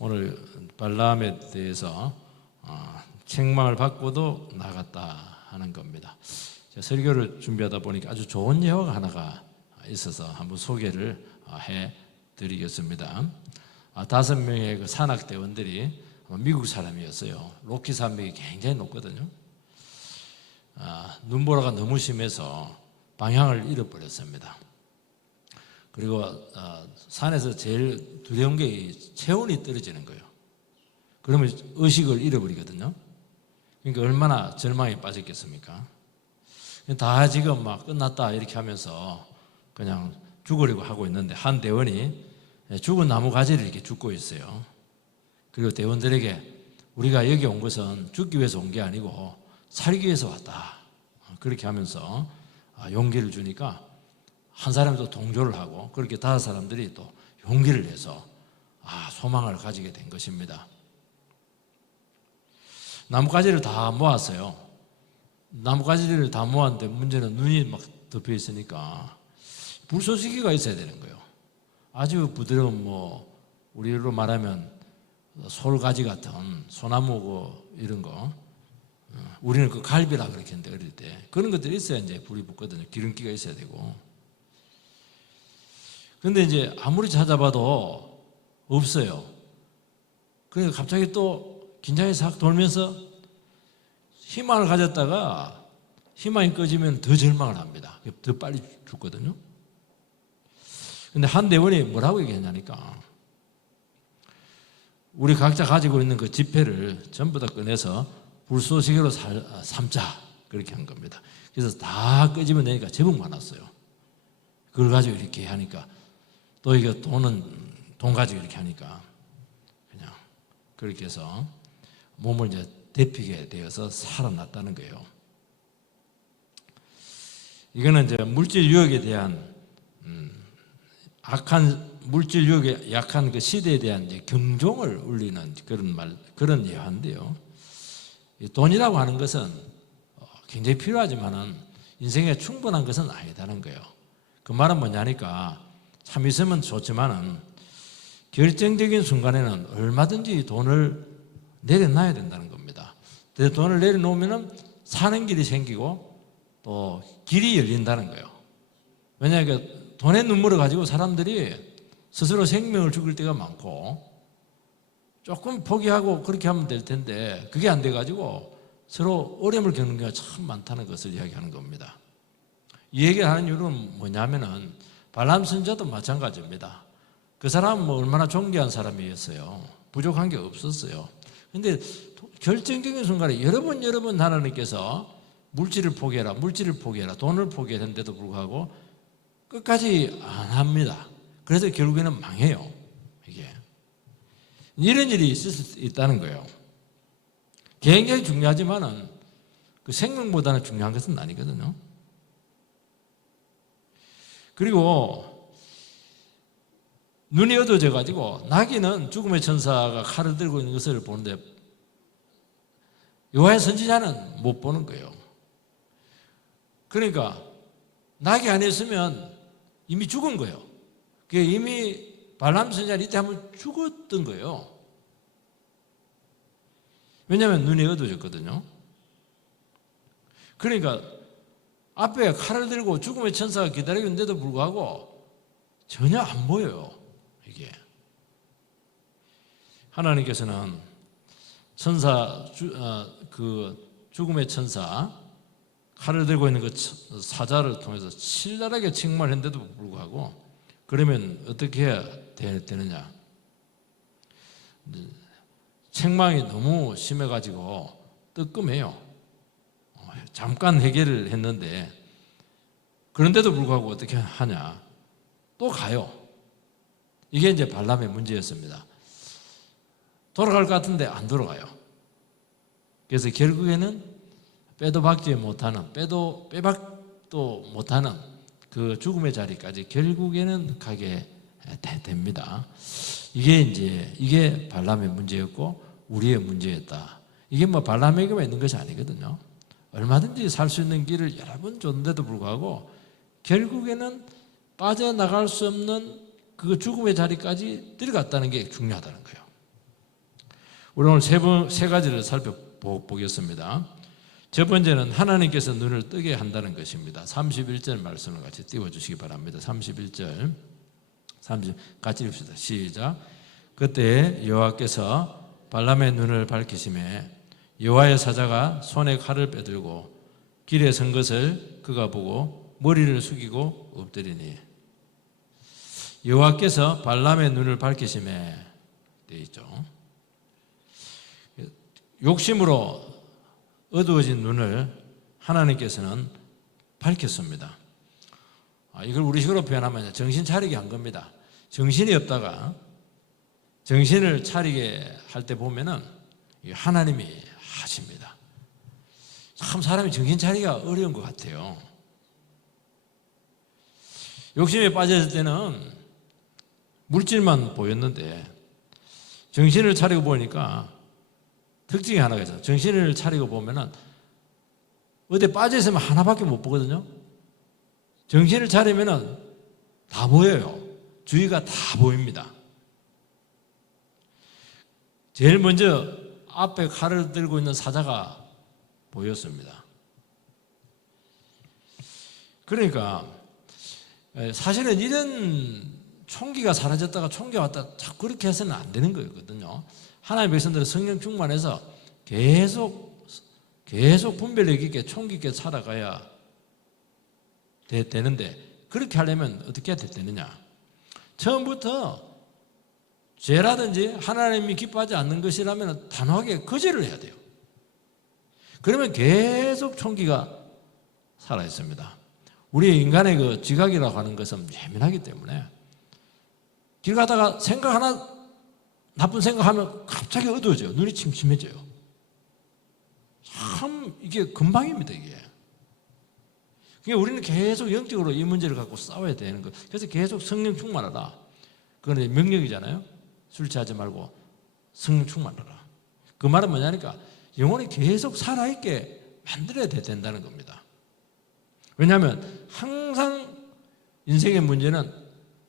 오늘 발람에 대해서 책망을 받고도 나갔다 하는 겁니다. 제가 설교를 준비하다 보니까 아주 좋은 예화가 하나가 있어서 한번 소개를 해드리겠습니다. 5명의 그 산악대원들이 미국 사람이었어요. 로키 산맥이 굉장히 높거든요. 눈보라가 너무 심해서 방향을 잃어버렸습니다. 그리고 산에서 제일 두려운 게 체온이 떨어지는 거예요. 그러면 의식을 잃어버리거든요. 그러니까 얼마나 절망에 빠졌겠습니까? 다 지금 막 끝났다 이렇게 하면서 그냥 죽으려고 하고 있는데 한 대원이 죽은 나무 가지를 이렇게 줍고 있어요. 그리고 대원들에게 우리가 여기 온 것은 죽기 위해서 온 게 아니고 살기 위해서 왔다. 그렇게 하면서 용기를 주니까 한 사람이 또 동조를 하고 그렇게 5사람들이 또 용기를 내서 소망을 가지게 된 것입니다. 나뭇가지를 다 모았어요. 나뭇가지를 다 모았는데 문제는 눈이 막 덮여 있으니까 불쏘시개가 있어야 되는 거예요. 아주 부드러운 우리로 말하면 솔가지 같은 소나무 이런 거, 우리는 그 갈비라 그렇게 했는데 어릴 때 그런 것들이 있어야 이제 불이 붙거든요. 기름기가 있어야 되고. 그런데 이제 아무리 찾아봐도 없어요. 그러니까 갑자기 또 긴장이 싹 돌면서 희망을 가졌다가 희망이 꺼지면 더 절망을 합니다. 더 빨리 죽거든요. 근데 한 대원이 뭐라고 얘기했냐니까 우리 각자 가지고 있는 그 지폐를 전부 다 꺼내서 불쏘시개로 삼자 그렇게 한 겁니다. 그래서 다 끄집어 내니까 제법 많았어요. 그걸 가지고 이렇게 하니까 또 이게 돈 가지고 이렇게 하니까 그냥 그렇게 해서 몸을 이제 데피게 되어서 살아났다는 거예요. 이거는 이제 물질 유혹에 대한 악한 물질 유혹에 약한 그 시대에 대한 이제 경종을 울리는 그런 예화인데요. 돈이라고 하는 것은 굉장히 필요하지만은 인생에 충분한 것은 아니다는 거예요. 그 말은 뭐냐니까 참 있으면 좋지만은 결정적인 순간에는 얼마든지 돈을 내려놔야 된다는 겁니다. 돈을 내려놓으면은 사는 길이 생기고 또 길이 열린다는 거예요. 왜냐하면 돈의 눈물을 가지고 사람들이 스스로 생명을 죽일 때가 많고 조금 포기하고 그렇게 하면 될 텐데 그게 안 돼가지고 서로 어려움을 겪는 경우가 참 많다는 것을 이야기하는 겁니다. 이 얘기를 하는 이유는 뭐냐면은 발람 선지자도 마찬가지입니다. 그 사람은 얼마나 존귀한 사람이었어요. 부족한 게 없었어요. 그런데 결정적인 순간에 여러 번 하나님께서 물질을 포기해라 돈을 포기했는데도 불구하고 끝까지 안 합니다. 그래서 결국에는 망해요. 이게 이런 일이 있을 수 있다는 거예요. 굉장히 중요하지만은 그 생명보다는 중요한 것은 아니거든요. 그리고 눈이 어두워져 가지고 나귀는 죽음의 천사가 칼을 들고 있는 것을 보는데 요한의 선지자는 못 보는 거예요. 그러니까 나귀 안에 있으면 이미 죽은 거예요. 그게 이미 발람 선지자는 이때 한번 죽었던 거예요. 왜냐하면 눈이 어두워졌거든요. 그러니까 앞에 칼을 들고 죽음의 천사가 기다리고 있는데도 불구하고 전혀 안 보여요. 이게 하나님께서는 죽음의 천사 칼을 들고 있는 그 사자를 통해서 신랄하게 책망했는데도 불구하고 그러면 어떻게 해야 되느냐? 책망이 너무 심해가지고 뜨끔해요. 잠깐 해결을 했는데 그런데도 불구하고 어떻게 하냐? 또 가요. 이게 이제 발람의 문제였습니다. 돌아갈 것 같은데 안 돌아가요. 그래서 결국에는 빼도 박지 못하는 빼박도 못하는 그 죽음의 자리까지 결국에는 가게 됩니다. 이게 발람의 문제였고 우리의 문제였다. 이게 발람에게만 있는 것이 아니거든요. 얼마든지 살 수 있는 길을 여러 번 줬는데도 불구하고 결국에는 빠져나갈 수 없는 그 죽음의 자리까지 들어갔다는 게 중요하다는 거예요. 우리 오늘 세 가지를 살펴보겠습니다. 첫 번째는 하나님께서 눈을 뜨게 한다는 것입니다. 31절 말씀을 같이 띄워주시기 바랍니다. 31절 같이 읽읍시다. 시작. 그때 여호와께서 발람의 눈을 밝히시매 여호와의 사자가 손에 칼을 빼들고 길에 선 것을 그가 보고 머리를 숙이고 엎드리니. 여호와께서 발람의 눈을 밝히시매 되어 있죠. 욕심으로 어두워진 눈을 하나님께서는 밝혔습니다. 이걸 우리식으로 표현하면 정신 차리게 한 겁니다. 정신이 없다가 정신을 차리게 할 때 보면은 하나님이 하십니다. 참 사람이 정신 차리기가 어려운 것 같아요. 욕심에 빠졌을 때는 물질만 보였는데 정신을 차리고 보니까 특징이 하나가 있어요. 정신을 차리고 보면은 어디 빠져 있으면 하나밖에 못 보거든요. 정신을 차리면은 다 보여요. 주위가 다 보입니다. 제일 먼저 앞에 칼을 들고 있는 사자가 보였습니다. 그러니까 사실은 이런 총기가 사라졌다가 총기가 왔다 자꾸 그렇게 해서는 안 되는 거거든요. 하나님의 백성들은 성령 충만해서 계속 분별력 있게 총기 있게 살아가야 되는데 그렇게 하려면 어떻게 해야 되느냐. 처음부터 죄라든지 하나님이 기뻐하지 않는 것이라면 단호하게 거절을 해야 돼요. 그러면 계속 총기가 살아있습니다. 우리 인간의 그 지각이라고 하는 것은 예민하기 때문에 길 가다가 생각 하나 나쁜 생각하면 갑자기 어두워져요. 눈이 침침해져요. 참 이게 금방입니다. 이게. 그러니까 우리는 계속 영적으로 이 문제를 갖고 싸워야 되는 거. 그래서 계속 성령 충만하라. 그건 명령이잖아요. 술 취하지 말고 성령 충만하라. 그 말은 뭐냐니까 영혼이 계속 살아있게 만들어야 된다는 겁니다. 왜냐하면 항상 인생의 문제는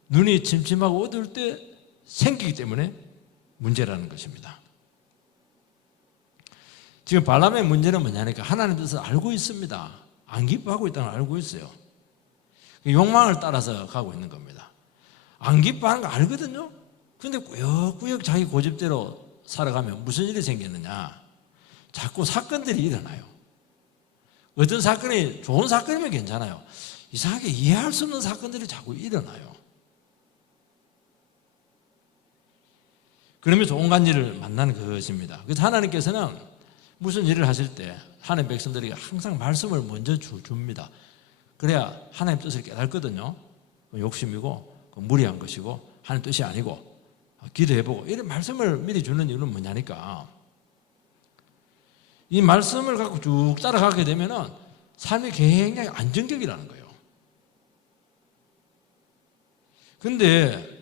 눈이 침침하고 어두울 때 생기기 때문에 문제라는 것입니다. 지금 발람의 문제는 뭐냐니까 하나님 뜻을 알고 있습니다. 안 기뻐하고 있다는 걸 알고 있어요. 욕망을 따라서 가고 있는 겁니다. 안 기뻐하는 거 알거든요. 그런데 꾸역꾸역 자기 고집대로 살아가면 무슨 일이 생겼느냐. 자꾸 사건들이 일어나요. 어떤 사건이 좋은 사건이면 괜찮아요. 이상하게 이해할 수 없는 사건들이 자꾸 일어나요. 그러면서 온갖 일을 만나는 것입니다. 그래서 하나님께서는 무슨 일을 하실 때 하나님 백성들에게 항상 말씀을 먼저 줍니다. 그래야 하나님 뜻을 깨닫거든요. 욕심이고 무리한 것이고 하나님 뜻이 아니고 기도해보고 이런 말씀을 미리 주는 이유는 뭐냐니까 이 말씀을 갖고 쭉 따라가게 되면은 삶이 굉장히 안정적이라는 거예요. 근데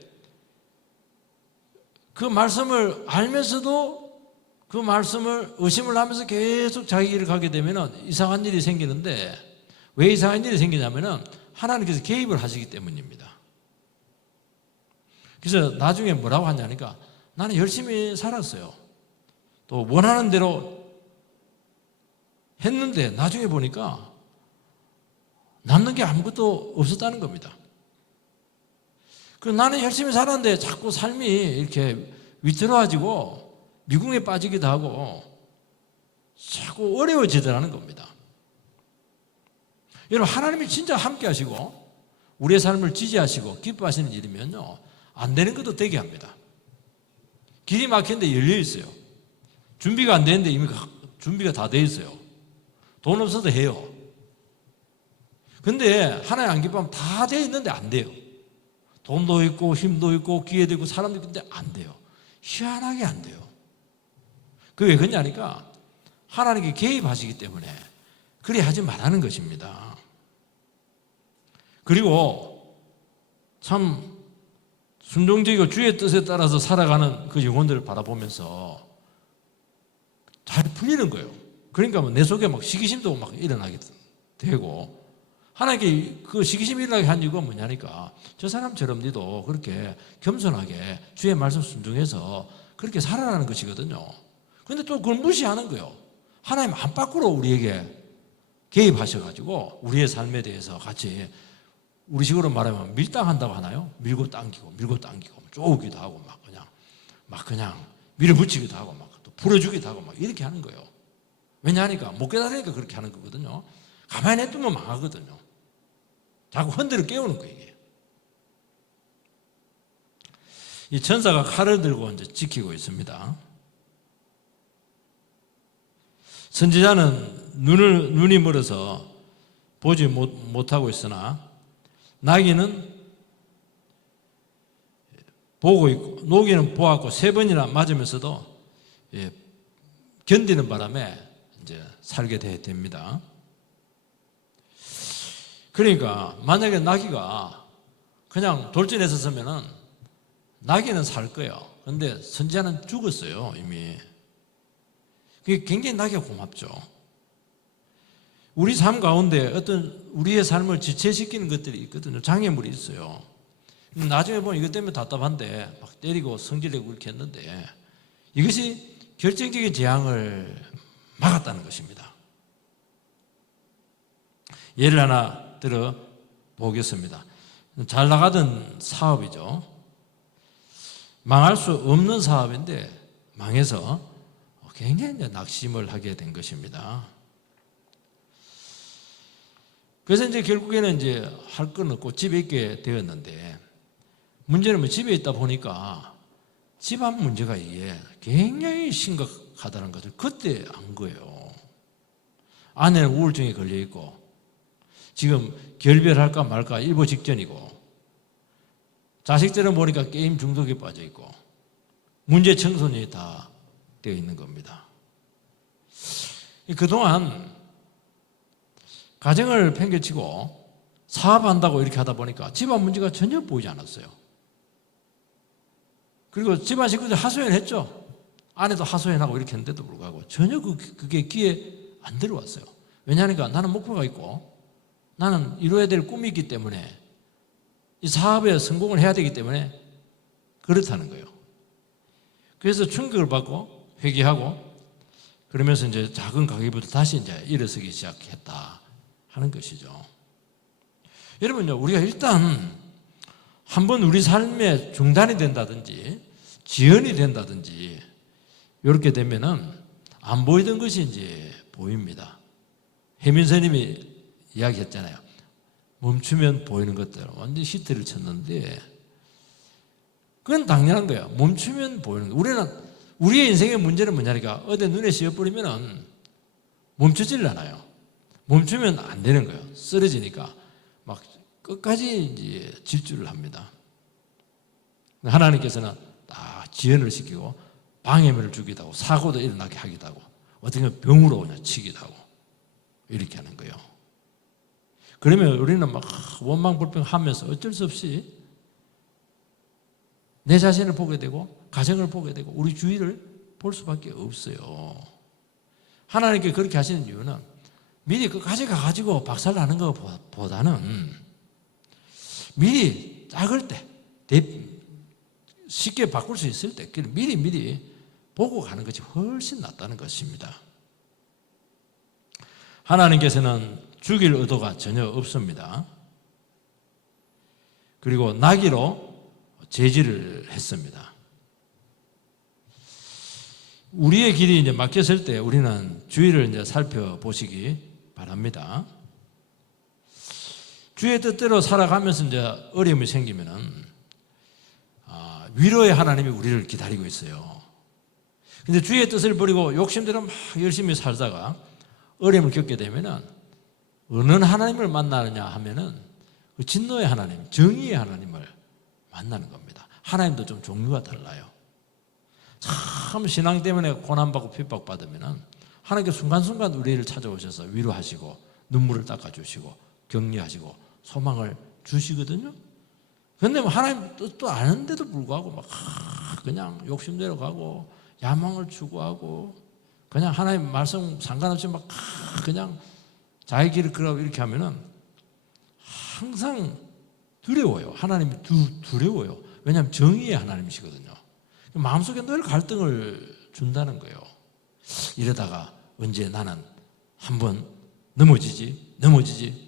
그 말씀을 알면서도 그 말씀을 의심을 하면서 계속 자기 길을 가게 되면은 이상한 일이 생기는데 왜 이상한 일이 생기냐면은 하나님께서 개입을 하시기 때문입니다. 그래서 나중에 뭐라고 하냐니까 나는 열심히 살았어요. 또 원하는 대로 했는데 나중에 보니까 남는 게 아무것도 없었다는 겁니다. 나는 열심히 살았는데 자꾸 삶이 이렇게 위태로워지고 미궁에 빠지기도 하고 자꾸 어려워지더라는 겁니다. 여러분 하나님이 진짜 함께 하시고 우리의 삶을 지지하시고 기뻐하시는 일이면요 안 되는 것도 되게 합니다. 길이 막혔는데 열려 있어요. 준비가 안 되는데 이미 준비가 다 돼 있어요. 돈 없어도 해요. 근데 하나님 안 기뻐하면 다 돼 있는데 안 돼요. 돈도 있고 힘도 있고 기회도 있고 사람도 있는데 안 돼요. 희한하게 안 돼요. 그게 왜 그러냐니까 하나님께 개입하시기 때문에 그리 하지 말라는 것입니다. 그리고 참 순종적이고 주의 뜻에 따라서 살아가는 그 영혼들을 바라보면서 잘 풀리는 거예요. 그러니까 내 속에 막 시기심도 막 일어나게 되고 하나님께 그 시기심이 일어나게 한 이유가 뭐냐니까 저 사람처럼 니도 그렇게 겸손하게 주의 말씀 순종해서 그렇게 살아가는 것이거든요. 근데 또 그걸 무시하는 거예요. 하나님 안팎으로 우리에게 개입하셔가지고 우리의 삶에 대해서 같이 우리식으로 말하면 밀당한다고 하나요? 밀고 당기고 쪼기도 하고 막 그냥 밀어붙이기도 하고 막 또 풀어주기도 하고 막 이렇게 하는 거예요. 왜냐하니까 못 깨달으니까 그렇게 하는 거거든요. 가만히 냅두면 망하거든요. 자꾸 흔들어 깨우는 거예요. 이게. 이 천사가 칼을 들고 이제 지키고 있습니다. 선지자는 눈이 멀어서 보지 못하고 있으나 나귀는 보고 있고 노기는 보았고 3번이나 맞으면서도 견디는 바람에 이제 살게 됩니다. 그러니까 만약에 나귀가 그냥 돌진해서 서면은 나귀는 살 거예요. 그런데 선지자는 죽었어요, 이미. 그게 굉장히 나귀가 고맙죠. 우리 삶 가운데 어떤 우리의 삶을 지체시키는 것들이 있거든요. 장애물이 있어요. 나중에 보면 이것 때문에 답답한데 막 때리고 성질내고 그렇게 했는데 이것이 결정적인 재앙을 막았다는 것입니다. 예를 하나 들어 보겠습니다. 잘 나가던 사업이죠. 망할 수 없는 사업인데 망해서 굉장히 낙심을 하게 된 것입니다. 그래서 이제 결국에는 이제 할 건 없고 집에 있게 되었는데 문제는 뭐 집에 있다 보니까 집안 문제가 이게 굉장히 심각하다는 것을 그때 안 거예요. 아내는 우울증에 걸려 있고 지금 결별할까 말까 일보 직전이고 자식들은 보니까 게임 중독에 빠져 있고 문제 청소년이 다 되어 있는 겁니다. 그동안 가정을 팽개치고 사업한다고 이렇게 하다 보니까 집안 문제가 전혀 보이지 않았어요. 그리고 집안 식구들 하소연했죠. 아내도 하소연하고 이렇게 했는데도 불구하고 전혀 그게 귀에 안 들어왔어요. 왜냐하니까 나는 목표가 있고 나는 이루어야 될 꿈이 있기 때문에 이 사업에 성공을 해야 되기 때문에 그렇다는 거예요. 그래서 충격을 받고 회개하고 그러면서 이제 작은 가게부터 다시 이제 일어서기 시작했다 하는 것이죠. 여러분요, 우리가 일단 한번 우리 삶에 중단이 된다든지 지연이 된다든지 이렇게 되면은 안 보이던 것이 이제 보입니다. 혜민스님이 이야기했잖아요. 멈추면 보이는 것들 완전 히트를 쳤는데 그건 당연한 거예요. 멈추면 보이는 거예요. 우리의 인생의 문제는 뭐냐니까 어디 눈에 씌어버리면 멈추질 않아요. 멈추면 안 되는 거예요. 쓰러지니까 막 끝까지 이제 질주를 합니다. 하나님께서는 딱 지연을 시키고 방해물을 주기도 하고 사고도 일어나게 하기도 하고 어떻게 보면 병으로 그냥 치기도 하고 이렇게 하는 거예요. 그러면 우리는 막 원망불평하면서 어쩔 수 없이 내 자신을 보게 되고 가정을 보게 되고 우리 주위를 볼 수밖에 없어요. 하나님께 그렇게 하시는 이유는 미리 끝까지 가가지고 박살나는 것보다는 미리 작을 때 쉽게 바꿀 수 있을 때 미리 보고 가는 것이 훨씬 낫다는 것입니다. 하나님께서는 죽일 의도가 전혀 없습니다. 그리고 나귀로 제지를 했습니다. 우리의 길이 이제 막혔을 때 우리는 주위를 이제 살펴보시기 바랍니다. 주의 뜻대로 살아가면서 이제 어려움이 생기면은 위로의 하나님이 우리를 기다리고 있어요. 근데 주의 뜻을 버리고 욕심대로 막 열심히 살다가 어려움을 겪게 되면은 어느 하나님을 만나느냐 하면은 그 진노의 하나님, 정의의 하나님을 만나는 겁니다. 하나님도 좀 종류가 달라요. 참 신앙 때문에 고난받고 핍박받으면은 하나님께 순간순간 우리를 찾아오셔서 위로하시고 눈물을 닦아주시고 격려하시고 소망을 주시거든요. 그런데 뭐 하나님 뜻도 아는데도 불구하고 막 그냥 욕심대로 가고 야망을 추구하고 그냥 하나님 말씀 상관없이 막 그냥 자기 길을 걸어가고 이렇게 하면은 항상 두려워요. 하나님이 두려워요. 왜냐하면 정의의 하나님이시거든요. 마음속에 늘 갈등을 준다는 거예요. 이러다가 언제 나는 한번 넘어지지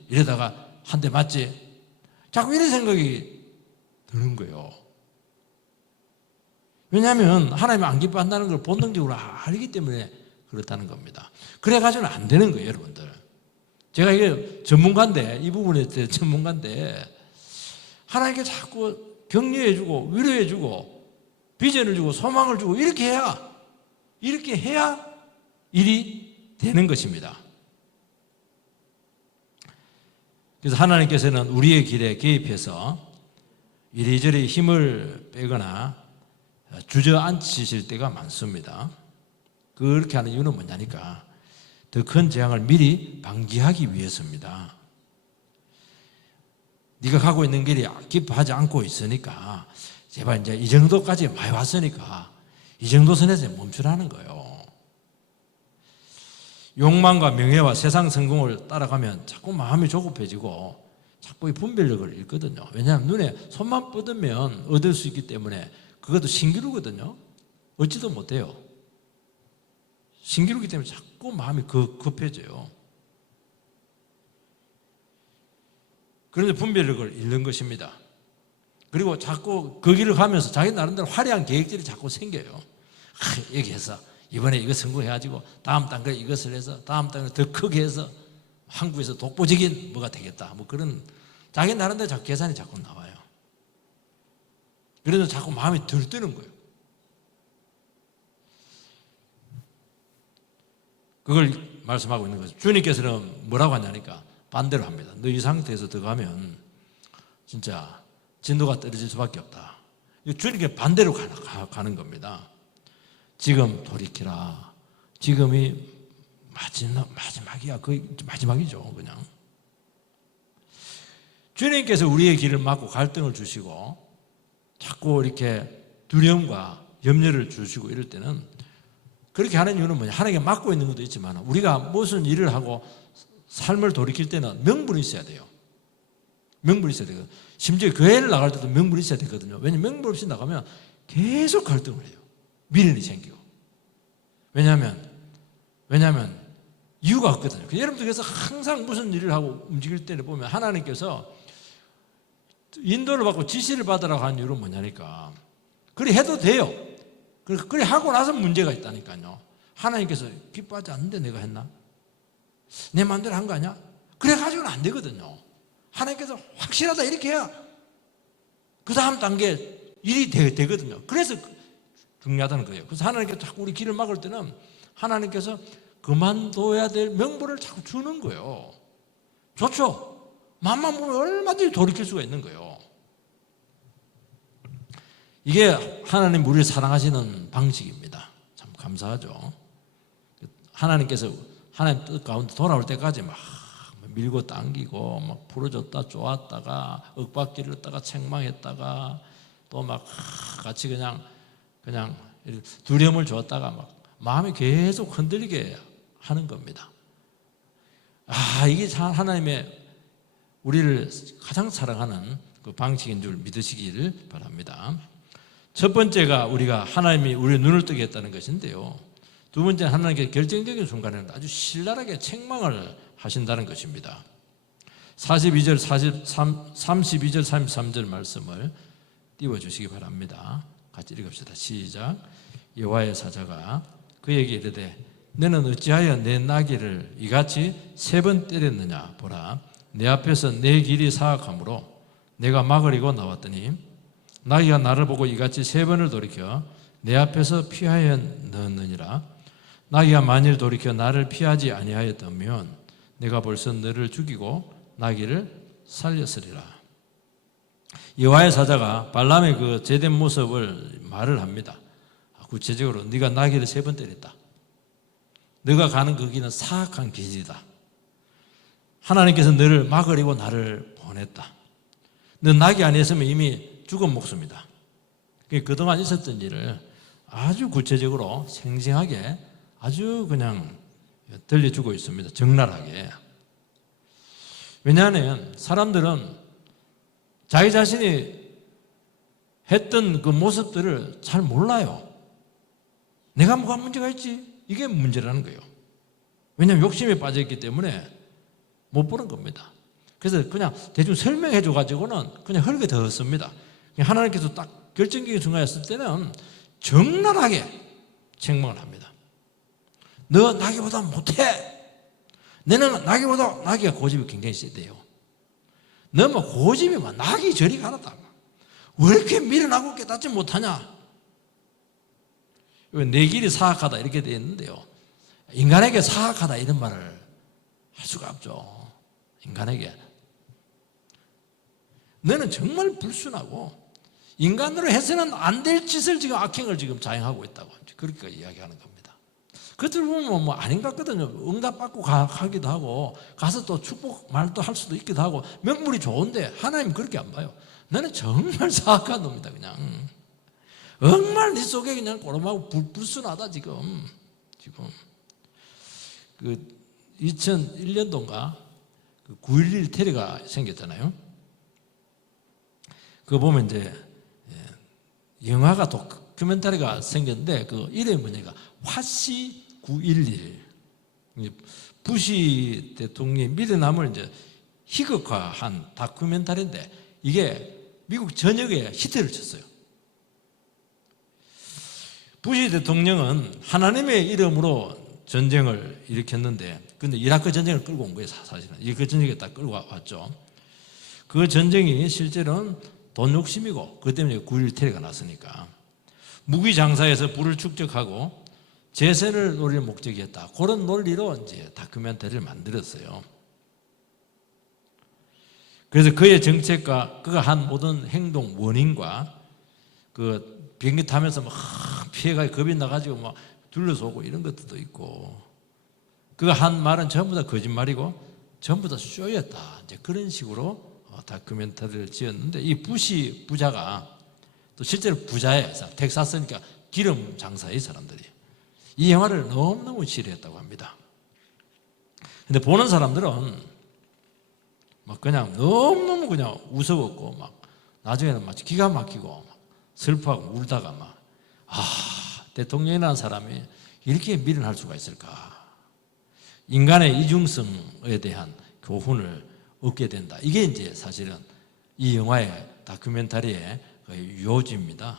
이러다가 한 대 맞지? 자꾸 이런 생각이 드는 거예요. 왜냐하면 하나님이 안 기뻐한다는 걸 본능적으로 알기 때문에 그렇다는 겁니다. 그래가지고는 안 되는 거예요, 여러분들. 제가 이게 전문가인데, 이 부분에 대해 전문가인데, 하나님께 자꾸 격려해주고, 위로해주고, 비전을 주고, 소망을 주고, 이렇게 해야 일이 되는 것입니다. 그래서 하나님께서는 우리의 길에 개입해서 이리저리 힘을 빼거나 주저앉히실 때가 많습니다. 그렇게 하는 이유는 뭐냐니까 더 큰 재앙을 미리 방지하기 위해서입니다. 네가 가고 있는 길이 기뻐하지 않고 있으니까 제발 이제 이 정도까지 많이 왔으니까 이 정도 선에서 멈추라는 거예요. 욕망과 명예와 세상 성공을 따라가면 자꾸 마음이 조급해지고 자꾸 이 분별력을 잃거든요. 왜냐하면 눈에 손만 뻗으면 얻을 수 있기 때문에 그것도 신기루거든요. 얻지도 못해요. 신기루기 때문에 자꾸 마음이 급해져요. 그런데 분별력을 잃는 것입니다. 그리고 자꾸 그 길을 가면서 자기 나름대로 화려한 계획들이 자꾸 생겨요. 여기에서 이번에 이거 성공해가지고 다음 단계에 이것을 해서 다음 단계에 더 크게 해서 한국에서 독보적인 뭐가 되겠다. 뭐 그런 자기 나름대로 자꾸 계산이 자꾸 나와요. 그래서 자꾸 마음이 들뜨는 거예요. 그걸 말씀하고 있는 거죠. 주님께서는 뭐라고 하냐니까 반대로 합니다. 너 이 상태에서 들어가면 진짜 진도가 떨어질 수밖에 없다. 주님께 반대로 가는 겁니다. 지금 돌이키라. 지금이 마지막이야. 거의 마지막이죠. 그냥. 주님께서 우리의 길을 막고 갈등을 주시고 자꾸 이렇게 두려움과 염려를 주시고 이럴 때는 그렇게 하는 이유는 뭐냐. 하나님께 막고 있는 것도 있지만 우리가 무슨 일을 하고 삶을 돌이킬 때는 명분이 있어야 돼요. 명분이 있어야 되거든요. 심지어 교회를 나갈 때도 명분이 있어야 되거든요. 왜냐하면 명분 없이 나가면 계속 갈등을 해요. 미련이 생기고. 왜냐하면 이유가 없거든요. 여러분들 그래서 항상 무슨 일을 하고 움직일 때를 보면 하나님께서 인도를 받고 지시를 받으라고 하는 이유는 뭐냐니까 그래 해도 돼요. 그래 하고 나서 문제가 있다니까요. 하나님께서 기뻐하지 않는데 내가 했나? 내 마음대로 한 거 아니야? 그래 가지고는 안 되거든요. 하나님께서 확실하다 이렇게 해야 그 다음 단계 일이 되거든요. 그래서 중요하다는 거예요. 그래서 하나님께서 자꾸 우리 길을 막을 때는 하나님께서 그만둬야 될 명분을 자꾸 주는 거예요. 좋죠? 마음만 보면 얼마든지 돌이킬 수가 있는 거예요. 이게 하나님 우리를 사랑하시는 방식입니다. 참 감사하죠. 하나님께서 하나님 뜻 가운데 돌아올 때까지 막 밀고 당기고 막 풀어줬다 쪼았다가 윽박지를 했다가 책망했다가 또 막 같이 그냥 두려움을 줬다가 막 마음이 계속 흔들리게 하는 겁니다. 이게 참 하나님의 우리를 가장 사랑하는 그 방식인 줄 믿으시기를 바랍니다. 첫 번째가 우리가 하나님이 우리의 눈을 뜨게 했다는 것인데요. 두 번째는 하나님께 결정적인 순간에는 아주 신랄하게 책망을 하신다는 것입니다. 32절, 32절, 33절 말씀을 띄워주시기 바랍니다. 같이 읽읍시다. 시작. 여호와의 사자가 그에게 이르되 너는 어찌하여 내 나귀를 이같이 3번 때렸느냐 보라 내 앞에서 내 길이 사악하므로 내가 막으려고 나왔더니 나귀가 나를 보고 이같이 3번을 돌이켜 내 앞에서 피하여 넣었느니라. 나귀가 만일 돌이켜 나를 피하지 아니하였다면 내가 벌써 너를 죽이고 나귀를 살렸으리라. 여호와의 사자가 발람의 그 제된 모습을 말을 합니다. 구체적으로 네가 나귀를 3번 때렸다. 네가 가는 그 길은 사악한 길이다. 하나님께서 너를 막으려고 나를 보냈다. 너 나귀 아니었으면 이미 죽은 목숨이다. 그동안 있었던 일을 아주 구체적으로 생생하게 아주 그냥 들려주고 있습니다. 적나라하게. 왜냐하면 사람들은 자기 자신이 했던 그 모습들을 잘 몰라요. 내가 뭐가 문제가 있지? 이게 문제라는 거예요. 왜냐하면 욕심에 빠져있기 때문에 못 보는 겁니다. 그래서 그냥 대충 설명해 줘가지고는 그냥 헐게 되었습니다. 하나님께서 딱 결정적인 순간에 했을 때는 적나라하게 책망을 합니다. 너 나귀보다 못해. 너는 나귀보다, 나귀가 고집이 굉장히 세대요. 너 뭐 고집이 막 나귀 저리 가라다. 왜 이렇게 미련하고 깨닫지 못하냐? 내 길이 사악하다 이렇게 되어 있는데요. 인간에게 사악하다 이런 말을 할 수가 없죠. 인간에게. 너는 정말 불순하고 인간으로 해서는 안 될 짓을 지금 악행을 지금 자행하고 있다고 그렇게 이야기하는 겁니다. 그들 보면 뭐 아닌 것 같거든요. 응답받고 가기도 하고 가서 또 축복 말도 할 수도 있기도 하고 명물이 좋은데 하나님 그렇게 안 봐요. 너는 정말 사악한 놈이다 그냥. 정말 네 속에 그냥 꼬름하고 불순하다 지금. 그 2001년도인가 그 9.11 테러가 생겼잖아요. 그거 보면 이제 영화가 다큐멘터리가 생겼는데 그 이름이 뭐냐가 화씨 9.11. 부시 대통령이 미래남을 이제 희극화한 다큐멘터리인데 이게 미국 전역에 히트를 쳤어요. 부시 대통령은 하나님의 이름으로 전쟁을 일으켰는데 근데 이라크 전쟁을 끌고 온 거예요. 사실은 이라크 전쟁에 딱 끌고 왔죠. 그 전쟁이 실제로는 돈 욕심이고 그것 때문에 9.11 테러가 났으니까 무기 장사에서 부를 축적하고 재선을 노릴 목적이었다. 그런 논리로 이제 다큐멘터리를 만들었어요. 그래서 그의 정책과 그가 한 모든 행동 원인과 그 비행기 타면서 막 피해가 겁이 나가지고 막 둘러서고 이런 것들도 있고 그가 한 말은 전부 다 거짓말이고 전부 다 쇼였다. 이제 그런 식으로 다큐멘터리를 지었는데 이 부시 부자가 또 실제로 부자예요. 텍사스니까 기름 장사의 사람들이 이 영화를 너무너무 싫어했다고 합니다. 근데 보는 사람들은 막 그냥 너무너무 그냥 우스웠고 막 나중에는 막 기가 막히고 막 슬퍼하고 울다가 막 대통령이라는 사람이 이렇게 미련할 수가 있을까? 인간의 이중성에 대한 교훈을 얻게 된다. 이게 이제 사실은 이 영화의 다큐멘터리의 요지입니다.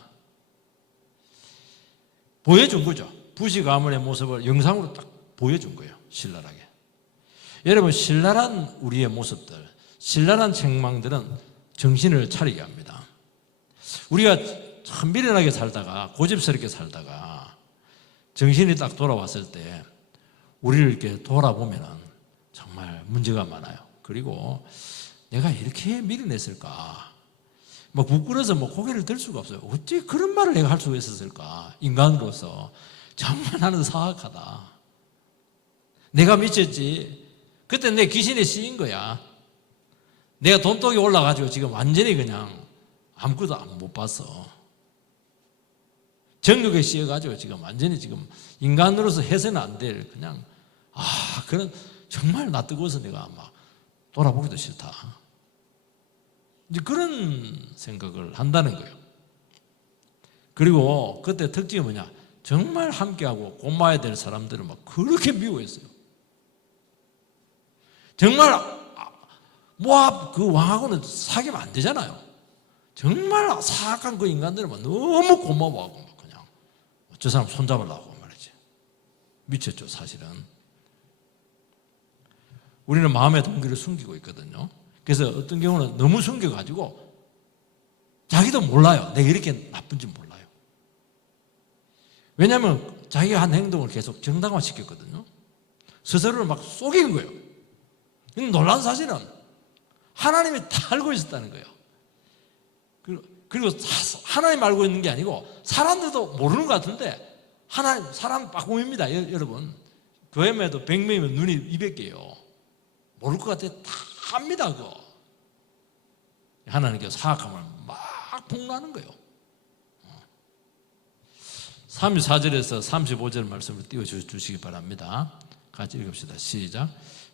보여준 거죠. 부시 가문의 모습을 영상으로 딱 보여준 거예요. 신랄하게. 여러분 신랄한 우리의 모습들, 신랄한 책망들은 정신을 차리게 합니다. 우리가 참 미련하게 살다가 고집스럽게 살다가 정신이 딱 돌아왔을 때 우리를 이렇게 돌아보면 정말 문제가 많아요. 그리고 내가 이렇게 미련했을까? 뭐 부끄러워서 뭐 고개를 들 수가 없어요. 어찌 그런 말을 내가 할 수가 있었을까? 인간으로서 정말 나는 사악하다. 내가 미쳤지. 그때 내 귀신에 씌인 거야. 내가 돈독이 올라가지고 지금 완전히 그냥 아무것도 못 봤어. 정욕에 씌여가지고 지금 완전히 지금 인간으로서 해서는 안 될 그냥 그런 정말 나 뜨거워서 내가 막 돌아보기도 싫다. 이제 그런 생각을 한다는 거예요. 그리고 그때 특징이 뭐냐? 정말 함께하고 고마워야 될 사람들은 막 그렇게 미워했어요. 정말 모압 그 왕하고는 사귀면 안 되잖아요. 정말 사악한 그 인간들은 막 너무 고마워하고 막 그냥 저 사람 손잡으려고 말이지. 미쳤죠 사실은. 우리는 마음의 동기를 숨기고 있거든요. 그래서 어떤 경우는 너무 숨겨가지고 자기도 몰라요. 내가 이렇게 나쁜지 몰라요. 왜냐하면 자기가 한 행동을 계속 정당화시켰거든요. 스스로를 막 속인 거예요. 놀라운 사실은 하나님이 다 알고 있었다는 거예요. 그리고 하나님 알고 있는 게 아니고 사람들도 모르는 것 같은데 하나님 사람 빠꿈입니다. 여러분 교회에도 100명이면 눈이 200개예요. 모를 것 같아 다 압니다. 그거 하나님께서 사악함을 막 폭로하는 거예요. 34절에서 35절 말씀을 띄워주시기 바랍니다. 같이 읽읍시다. 시작.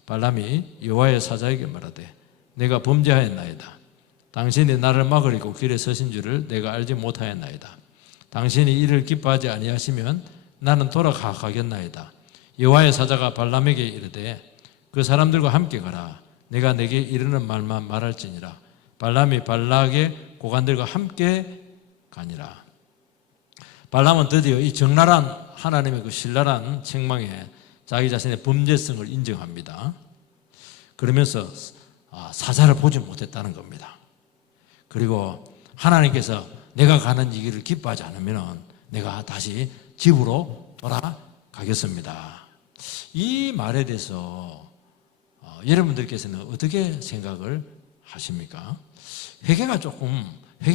발람이 여호와의 사자에게 말하되 내가 범죄하였나이다. 당신이 나를 막으리고 길에 서신 줄을 내가 알지 못하였나이다. 당신이 이를 기뻐하지 아니하시면 나는 돌아가겠나이다. 여호와의 사자가 발람에게 이르되 그 사람들과 함께 가라. 내가 내게 이르는 말만 말할지니라. 발람이 발락의 고관들과 함께 가니라. 발람은 드디어 이 적나라한 하나님의 그 신랄한 책망에 자기 자신의 범죄성을 인정합니다. 그러면서 사자를 보지 못했다는 겁니다. 그리고 하나님께서 내가 가는 이 길을 기뻐하지 않으면 내가 다시 집으로 돌아가겠습니다. 이 말에 대해서 여러분들께서는 어떻게 생각을 하십니까? 회개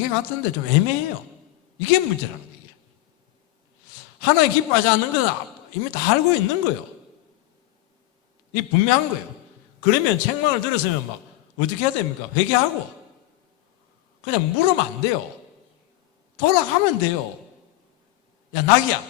같은데 좀 애매해요. 이게 문제라는 거예요. 하나님 기뻐하지 않는 건 이미 다 알고 있는 거예요. 이 분명한 거예요. 그러면 책망을 들었으면 막 어떻게 해야 됩니까? 회개하고 그냥 물으면 안 돼요. 돌아가면 돼요. 야 나기야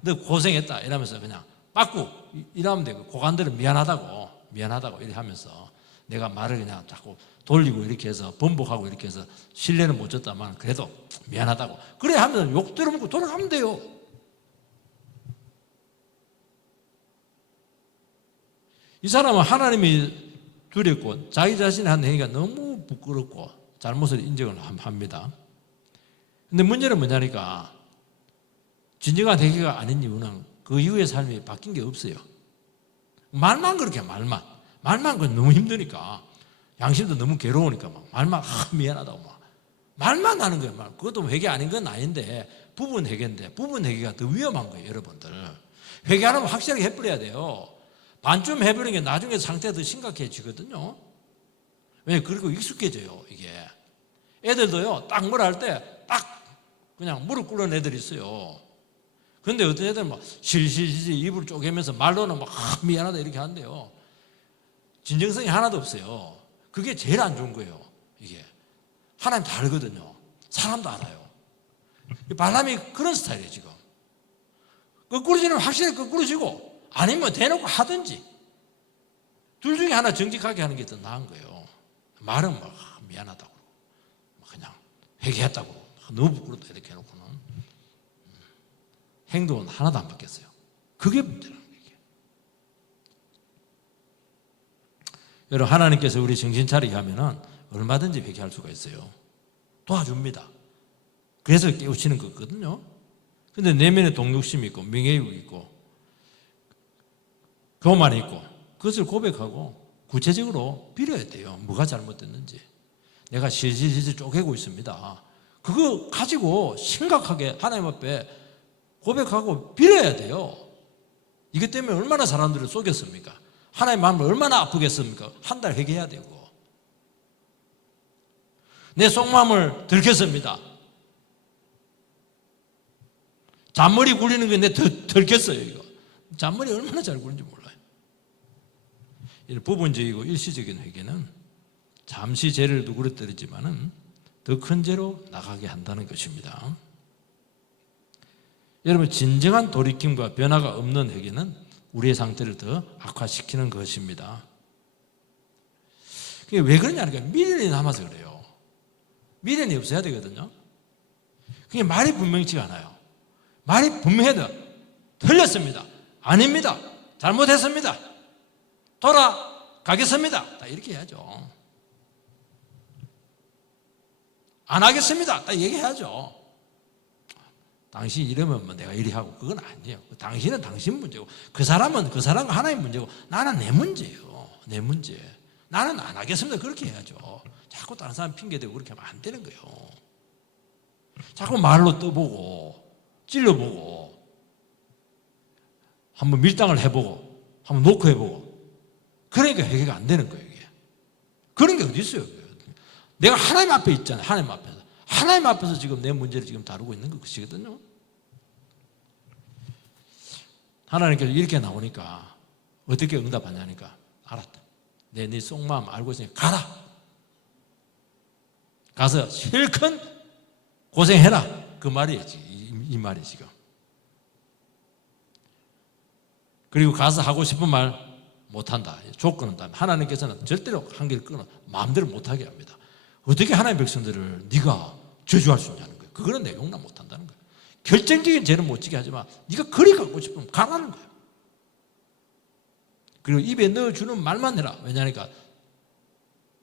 너 고생했다 이러면서 그냥 빠꾸 이러면 되고, 고관들은 미안하다고 이렇게 하면서 내가 말을 그냥 자꾸 돌리고 이렇게 해서 번복하고 이렇게 해서 신뢰는 못 줬다만 그래도 미안하다고 그래 하면 욕 들어먹고 돌아가면 돼요. 이 사람은 하나님이 두렵고 자기 자신의 한 행위가 너무 부끄럽고 잘못을 인정을 합니다. 근데 문제는 뭐냐니까 진정한 회개가 아닌 이유는 그 이후의 삶이 바뀐 게 없어요. 말만 그렇게 말만 그건 너무 힘드니까 양심도 너무 괴로우니까 막 말만 미안하다고 막 말만 하는 거예요. 그것도 회개 아닌 건 아닌데 부분 회개인데 부분 회개가 더 위험한 거예요. 여러분들 회개하려면 확실하게 해버려야 돼요. 반쯤 해버리는 게 나중에 상태가 더 심각해지거든요. 왜? 그리고 익숙해져요. 이게 애들도요 딱 뭐라 할 때 딱 그냥 무릎 꿇는 애들이 있어요. 근데 어떤 애들은 막 실실실 입을 쪼개면서 말로는 막 미안하다 이렇게 한대요. 진정성이 하나도 없어요. 그게 제일 안 좋은 거예요. 이게 하나님 다 알거든요. 사람도 알아요. 발람이 그런 스타일이에요. 지금 거꾸로 지면 확실히 거꾸로 지고 아니면 대놓고 하든지 둘 중에 하나 정직하게 하는 게 더 나은 거예요. 말은 막 미안하다고 그냥 회개했다고 너무 부끄럽다 이렇게 해놓고는 행동은 하나도 안 바뀌었어요. 그게 문제라는 거예요. 여러분 하나님께서 우리 정신 차리게 하면은 얼마든지 회개할 수가 있어요. 도와줍니다. 그래서 깨우치는 거거든요. 근데 내면에 동욕심이 있고 명예욕이 있고 교만이 있고 그것을 고백하고 구체적으로 빌어야 돼요. 뭐가 잘못됐는지. 내가 실실실 쪼개고 있습니다. 그거 가지고 심각하게 하나님 앞에 고백하고 빌어야 돼요. 이것 때문에 얼마나 사람들을 속였습니까? 하나님 마음을 얼마나 아프겠습니까? 한 달 회개해야 되고. 내 속마음을 들켰습니다. 잔머리 굴리는 게 내 들켰어요. 이거 잔머리 얼마나 잘 굴리는지 몰라요. 부분적이고 일시적인 회개는 잠시 죄를 누그러뜨리지만은 더 큰 죄로 나가게 한다는 것입니다. 여러분 진정한 돌이킴과 변화가 없는 회개는 우리의 상태를 더 악화시키는 것입니다. 그게 왜 그러냐니까 미련이 남아서 그래요. 미련이 없어야 되거든요. 그게 말이 분명치가 않아요. 말이 분명해도 틀렸습니다. 아닙니다. 잘못했습니다. 돌아가겠습니다. 딱 이렇게 해야죠. 안 하겠습니다. 딱 얘기해야죠. 당신 이러면 뭐 내가 이리 하고 그건 아니에요. 당신은 당신 문제고 그 사람은 그 사람과 하나의 문제고 나는 내 문제예요. 내 문제. 나는 안 하겠습니다. 그렇게 해야죠. 자꾸 다른 사람 핑계대고 그렇게 하면 안 되는 거예요. 자꾸 말로 떠보고 찔러보고 한번 밀당을 해보고 한번 노크 해보고 그러니까 해결이 안 되는 거예요. 이게. 그런 게 어디 있어요. 내가 하나님 앞에 있잖아요. 하나님 앞에서 지금 내 문제를 지금 다루고 있는 것이거든요. 하나님께서 이렇게 나오니까 어떻게 응답하냐니까 알았다. 네 속마음 알고 있으니까 가라. 가서 실컷 고생해라. 그 말이에요. 이 말이 지금. 그리고 가서 하고 싶은 말 못한다. 조건은 다 하나님께서는 절대로 한 개를 끊어 마음대로 못하게 합니다. 어떻게 하나님의 백성들을 네가 저주할 수 있냐는 거예요. 그거는 내 용납 못한다는 거예요. 결정적인 죄는 못 지게 하지만 네가 그리 갖고 싶으면 가라는 거야. 그리고 입에 넣어주는 말만 해라. 왜냐하니까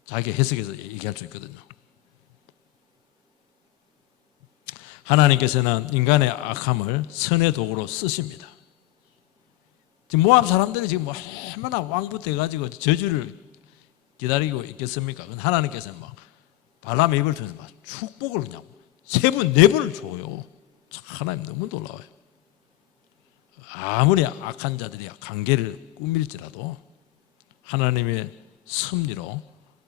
자기 해석해서 얘기할 수 있거든요. 하나님께서는 인간의 악함을 선의 도구로 쓰십니다. 지금 모압 사람들이 지금 얼마나 왕부돼가지고 저주를 기다리고 있겠습니까? 하나님께서는 막 발람의 입을 통해서 막 축복을 그냥 3번, 4번을 줘요. 하나님 너무 놀라워요. 아무리 악한 자들이 관계를 꾸밀지라도 하나님의 섭리로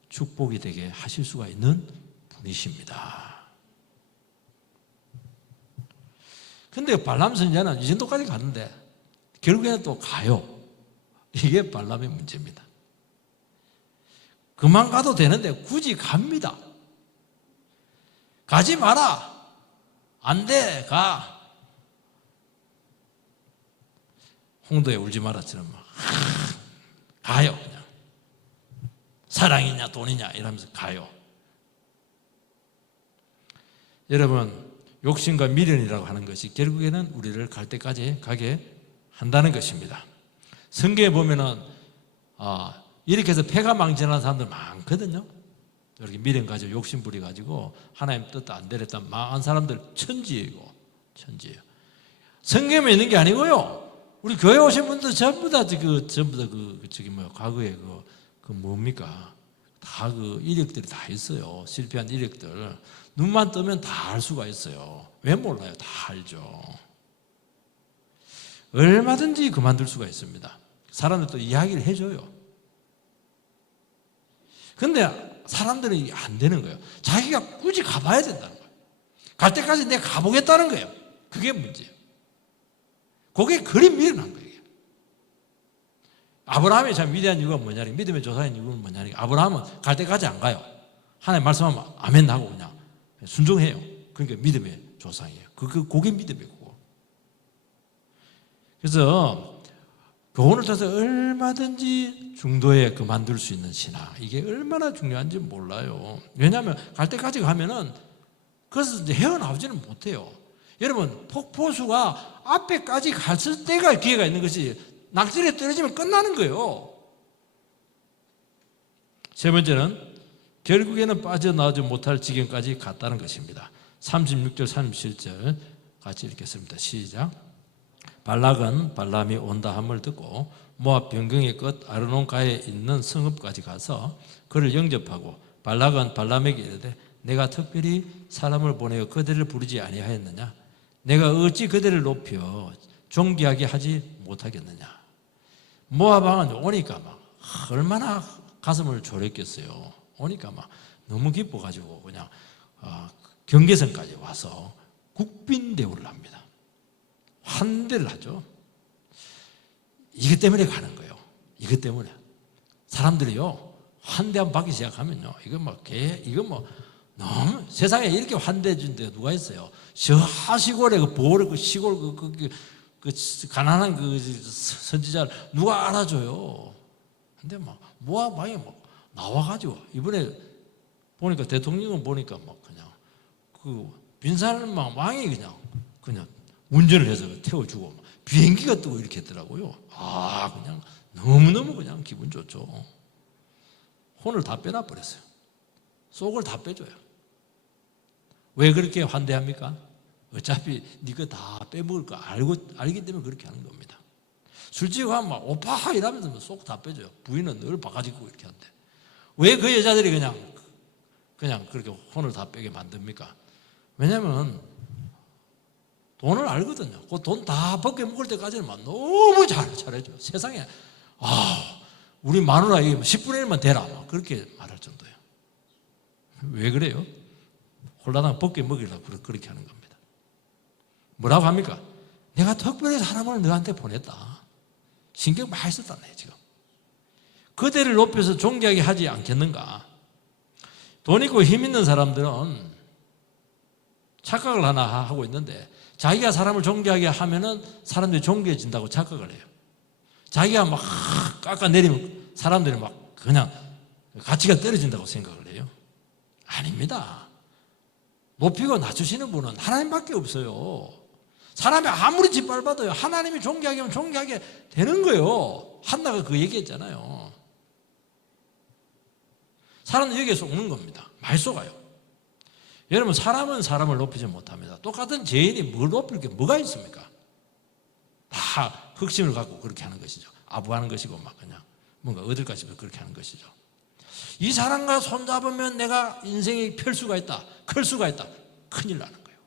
축복이 되게 하실 수가 있는 분이십니다. 근데 발람 선지자는 이 정도까지 갔는데 결국에는 또 가요. 이게 발람의 문제입니다. 그만 가도 되는데 굳이 갑니다. 가지 마라. 안 돼, 가. 홍도에 울지 마라처럼 막 가요. 그냥 사랑이냐 돈이냐 이러면서 가요. 여러분, 욕심과 미련이라고 하는 것이 결국에는 우리를 갈 때까지 가게 한다는 것입니다. 성경에 보면은 이렇게 해서 폐가 망신하는 사람들 많거든요. 이렇게 미련 가지고 욕심 부려 가지고 하나님 뜻도 안 되랬다 망한 사람들 천지예요. 성경에 있는 게 아니고요. 우리 교회 오신 분들 전부 다 과거에 그 뭡니까? 다 그 이력들이 다 있어요. 실패한 이력들. 눈만 뜨면 다 알 수가 있어요. 왜 몰라요? 다 알죠. 얼마든지 그만둘 수가 있습니다. 사람들 또 이야기를 해줘요. 근데 사람들은 안 되는 거예요. 자기가 굳이 가봐야 된다는 거예요. 갈 때까지 내가 가보겠다는 거예요. 그게 문제예요. 그게 그리 미련한 거예요. 아브라함이 참 위대한 이유가 뭐냐니, 믿음의 조사인 이유는 뭐냐니, 아브라함은 갈 때까지 안 가요. 하나님 말씀하면 아멘 하고 그냥 순종해요. 그러니까 믿음의 조상이에요. 그게 믿음이고. 그래서 교훈을 통해서 얼마든지 중도에 그만둘 수 있는 신앙, 이게 얼마나 중요한지 몰라요. 왜냐하면 갈 때까지 가면은 그래서 이제 헤어나오지는 못해요. 여러분, 폭포수가 앞에까지 갔을 때가 기회가 있는 것이 낙지에 떨어지면 끝나는 거예요. 세 번째는 결국에는 빠져나오지 못할 지경까지 갔다는 것입니다. 36절, 37절 같이 읽겠습니다. 시작. 발락은 발람이 온다 함을 듣고 모압 변경의 끝 아르논가에 있는 성읍까지 가서 그를 영접하고 발락은 발람에게 이르되 내가 특별히 사람을 보내어 그들을 부르지 아니하였느냐? 내가 어찌 그들을 높여 존귀하게 하지 못하겠느냐? 모압 왕은 오니까 막 얼마나 가슴을 졸였겠어요. 오니까 막 너무 기뻐가지고 그냥 경계선까지 와서 국빈대우를 합니다. 환대를 하죠. 이것 때문에 가는 거예요. 이것 때문에 사람들이요 환대 한번 받기 시작하면요 이거 너무 세상에 이렇게 환대해 준 데가 누가 있어요? 저 하시골에 그 보를 그 시골 그 가난한 그 선지자를 누가 알아줘요? 근데 막 모압 왕이 막 나와가지고 이번에 보니까 대통령은 보니까 막 그냥 그 빈살만 왕이 그냥 운전을 해서 태워주고 비행기가 뜨고 이렇게 했더라고요. 그냥 너무너무 그냥 기분 좋죠. 혼을 다 빼놔 버렸어요. 속을 다 빼줘요. 왜 그렇게 환대합니까? 어차피 네가 다 빼먹을 거 알기 때문에 그렇게 하는 겁니다. 술집에 가면 막 오빠 이러면서 속 다 빼줘요. 부인은 늘 바가지고 이렇게 한대. 왜 그 여자들이 그냥 그렇게 혼을 다 빼게 만듭니까? 왜냐면 돈을 알거든요. 그 돈 다 벗겨 먹을 때까지는 막 너무 잘해줘요. 세상에 우리 마누라 10분의 1만 대라 막 그렇게 말할 정도예요. 왜 그래요? 홀라당 벗겨 먹이려고 그렇게 하는 겁니다. 뭐라고 합니까? 내가 특별히 사람을 너한테 보냈다. 신경 많이 썼다네 지금. 그대를 높여서 존귀하게 하지 않겠는가? 돈 있고 힘 있는 사람들은 착각을 하나 하고 있는데 자기가 사람을 존귀하게 하면은 사람들이 존귀해진다고 착각을 해요. 자기가 막 깎아내리면 사람들이 막 그냥 가치가 떨어진다고 생각을 해요. 아닙니다. 높이고 낮추시는 분은 하나님밖에 없어요. 사람이 아무리 짓밟아도요, 하나님이 존귀하게 하면 존귀하게 되는 거예요. 한나가 그 얘기했잖아요. 사람은 여기에서 오는 겁니다. 많이 속아요. 여러분, 사람은 사람을 높이지 못합니다. 똑같은 죄인이 뭘 높일 게 뭐가 있습니까? 다 흑심을 갖고 그렇게 하는 것이죠. 아부하는 것이고 막 그냥 뭔가 얻을까 싶어서 그렇게 하는 것이죠. 이 사람과 손잡으면 내가 인생이 펼 수가 있다, 클 수가 있다. 큰일 나는 거예요.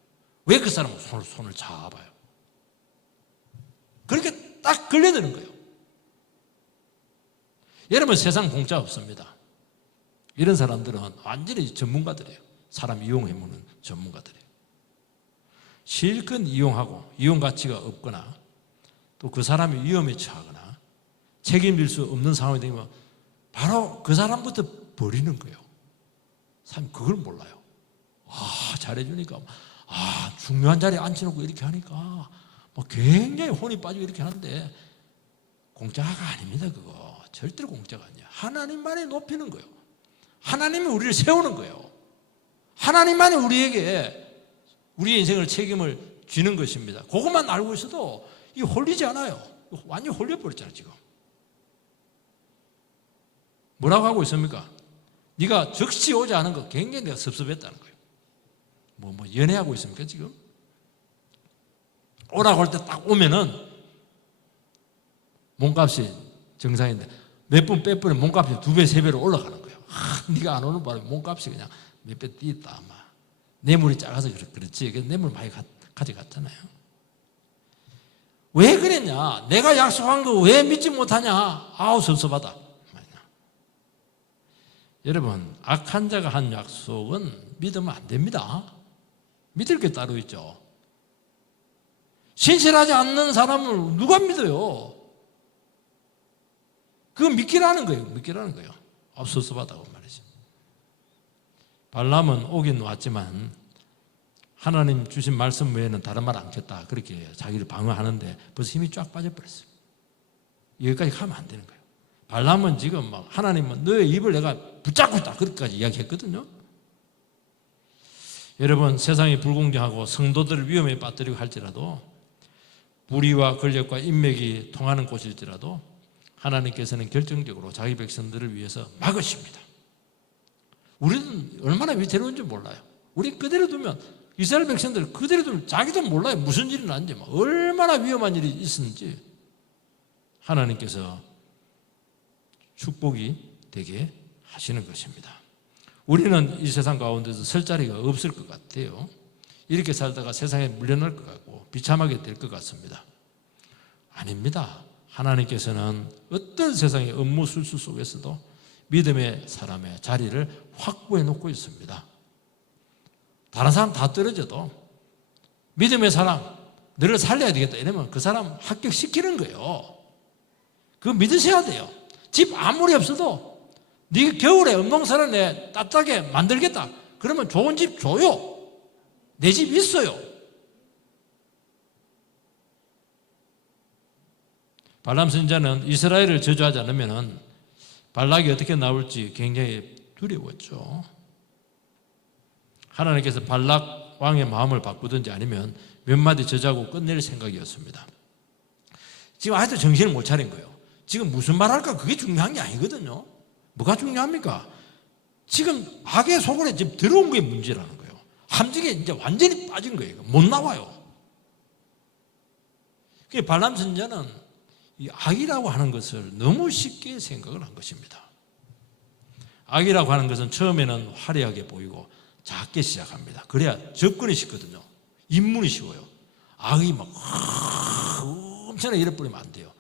왜 그 사람은 손을 잡아요? 그렇게 딱 걸려드는 거예요. 여러분, 세상 공짜 없습니다. 이런 사람들은 완전히 전문가들이에요. 사람 이용해먹는 전문가들이에요. 실컷 이용하고 이용 가치가 없거나 또 그 사람이 위험에 처하거나 책임질 수 없는 상황이 되면 바로 그 사람부터 버리는 거예요. 사람이 그걸 몰라요. 잘해주니까 중요한 자리에 앉혀놓고 이렇게 하니까 굉장히 혼이 빠지고 이렇게 하는데 공짜가 아닙니다. 그거 절대로 공짜가 아니에요. 하나님만이 높이는 거예요. 하나님이 우리를 세우는 거예요. 하나님만이 우리에게 우리의 인생을 책임을 쥐는 것입니다. 그것만 알고 있어도 이 홀리지 않아요. 완전히 홀려버렸잖아요. 지금 뭐라고 하고 있습니까? 네가 적시 오지 않은 거 굉장히 내가 섭섭했다는 거예요. 뭐 연애하고 있습니까 지금? 오라고 할 때 딱 오면은 몸값이 정상인데 몇 분 빼버리면 몸값이 2배, 3배로 올라가는 거예요. 네가 안 오는 바람에 몸값이 그냥 몇 배 뛰었다 아마. 뇌물이 작아서 그렇지. 뇌물 많이 가져갔잖아요. 왜 그랬냐? 내가 약속한 거 왜 믿지 못하냐? 아우 섭섭하다. 여러분, 악한 자가 한 약속은 믿으면 안 됩니다. 믿을 게 따로 있죠. 신실하지 않는 사람을 누가 믿어요? 그거 믿기라는 거예요. 믿기라는 거예요. 섭섭하다고 말이죠. 발람은 오긴 왔지만 하나님 주신 말씀 외에는 다른 말 않겠다. 그렇게 자기를 방어하는데 벌써 힘이 쫙 빠져버렸어요. 여기까지 가면 안 되는 거예요. 발람은 지금 막 하나님은 너의 입을 내가 붙잡고 있다. 그렇게까지 이야기했거든요. 여러분, 세상이 불공정하고 성도들을 위험에 빠뜨리고 할지라도 불의와 권력과 인맥이 통하는 곳일지라도 하나님께서는 결정적으로 자기 백성들을 위해서 막으십니다. 우리는 얼마나 위태로운지 몰라요. 우리 그대로 두면 이스라엘 백성들 그대로 두면 자기도 몰라요. 무슨 일이 났는지 얼마나 위험한 일이 있었는지 하나님께서 축복이 되게 하시는 것입니다. 우리는 이 세상 가운데서 설 자리가 없을 것 같아요. 이렇게 살다가 세상에 물려날 것 같고 비참하게 될 것 같습니다. 아닙니다. 하나님께서는 어떤 세상의 업무 술수 속에서도 믿음의 사람의 자리를 확보해 놓고 있습니다. 다른 사람 다 떨어져도 믿음의 사람 너를 살려야 되겠다 이러면 그 사람 합격시키는 거예요. 그거 믿으셔야 돼요. 집 아무리 없어도 네가 겨울에 엄동산을 내 따뜻하게 만들겠다. 그러면 좋은 집 줘요. 내 집 있어요. 발람 선지자는 이스라엘을 저주하지 않으면 발락이 어떻게 나올지 굉장히 두려웠죠. 하나님께서 발락 왕의 마음을 바꾸든지 아니면 몇 마디 저주하고 끝낼 생각이었습니다. 지금 아직도 정신을 못 차린 거예요. 지금 무슨 말 할까 그게 중요한 게 아니거든요. 뭐가 중요합니까? 지금 악의 속으로 지금 들어온 게 문제라는 거예요. 함정에 이제 완전히 빠진 거예요. 못 나와요. 발람 선지자는 이 악이라고 하는 것을 너무 쉽게 생각을 한 것입니다. 악이라고 하는 것은 처음에는 화려하게 보이고 작게 시작합니다. 그래야 접근이 쉽거든요. 입문이 쉬워요. 악이 막 엄청나게 잃어버리면 안 돼요.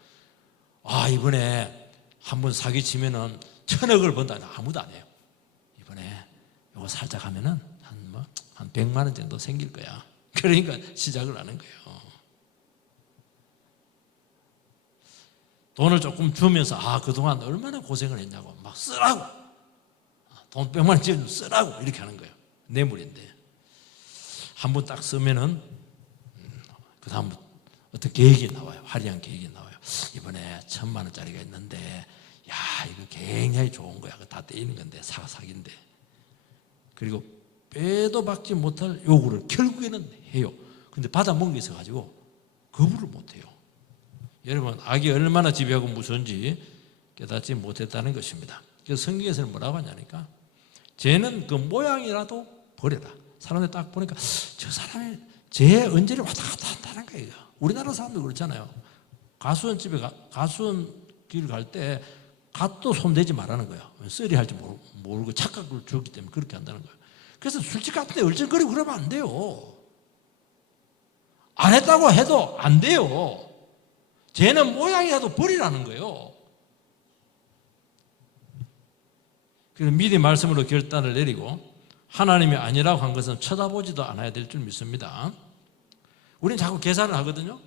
이번에 한번 사기치면은 1000억을 번다. 아무도 안 해요. 이번에 이거 살짝 하면은 한 100만 원 정도 생길 거야. 그러니까 시작을 하는 거예요. 돈을 조금 주면서 그동안 얼마나 고생을 했냐고 막 쓰라고 돈 100만 원 지금 쓰라고 이렇게 하는 거예요. 뇌물인데 한 번 딱 쓰면은 그 다음 어떤 계획이 나와요. 화려한 계획이 나와요. 이번에 1000만 원짜리가 있는데 이거 굉장히 좋은 거야. 다 떼이는 건데 사기인데 그리고 빼도 박지 못할 요구를 결국에는 해요. 근데 받아 먹는 게 있어가지고 거부를 못해요. 여러분, 악이 얼마나 지배하고 무서운지 깨닫지 못했다는 것입니다. 그래서 성경에서는 뭐라고 하냐니까, 죄는 그 모양이라도 버려라. 사람들 딱 보니까 저 사람이 죄 언저리 왔다 갔다 한다는 거예요. 우리나라 사람도 그렇잖아요. 가수원집에 가수원 길 갈 때 갓도 손대지 말라는 거예요. 썰이 할지 모르고 착각을 주기 때문에 그렇게 한다는 거예요. 그래서 술집 같은데 얼쩡거리고 그러면 안 돼요. 안 했다고 해도 안 돼요. 죄는 모양이라도 버리라는 거예요. 그래서 미리 말씀으로 결단을 내리고 하나님이 아니라고 한 것은 쳐다보지도 않아야 될 줄 믿습니다. 우리는 자꾸 계산을 하거든요.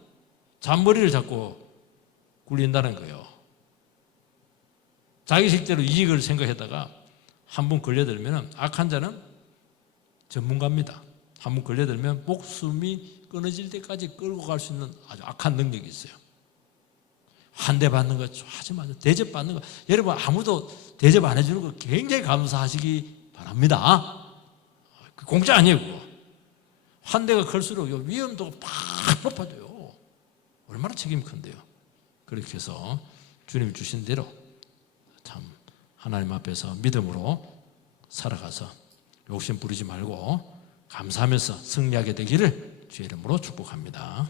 잔머리를 자꾸 굴린다는 거예요. 자기 식대로 이익을 생각했다가 한 번 걸려들면, 악한 자는 전문가입니다. 한 번 걸려들면 목숨이 끊어질 때까지 끌고 갈 수 있는 아주 악한 능력이 있어요. 한 대 받는 거 하지 마세요. 대접 받는 거, 여러분 아무도 대접 안 해주는 거 굉장히 감사하시기 바랍니다. 공짜 아니에요. 그거. 한 대가 클수록 위험도가 팍 높아져요. 얼마나 책임이 큰데요. 그렇게 해서 주님이 주신 대로 참 하나님 앞에서 믿음으로 살아가서 욕심 부리지 말고 감사하면서 승리하게 되기를 주의 이름으로 축복합니다.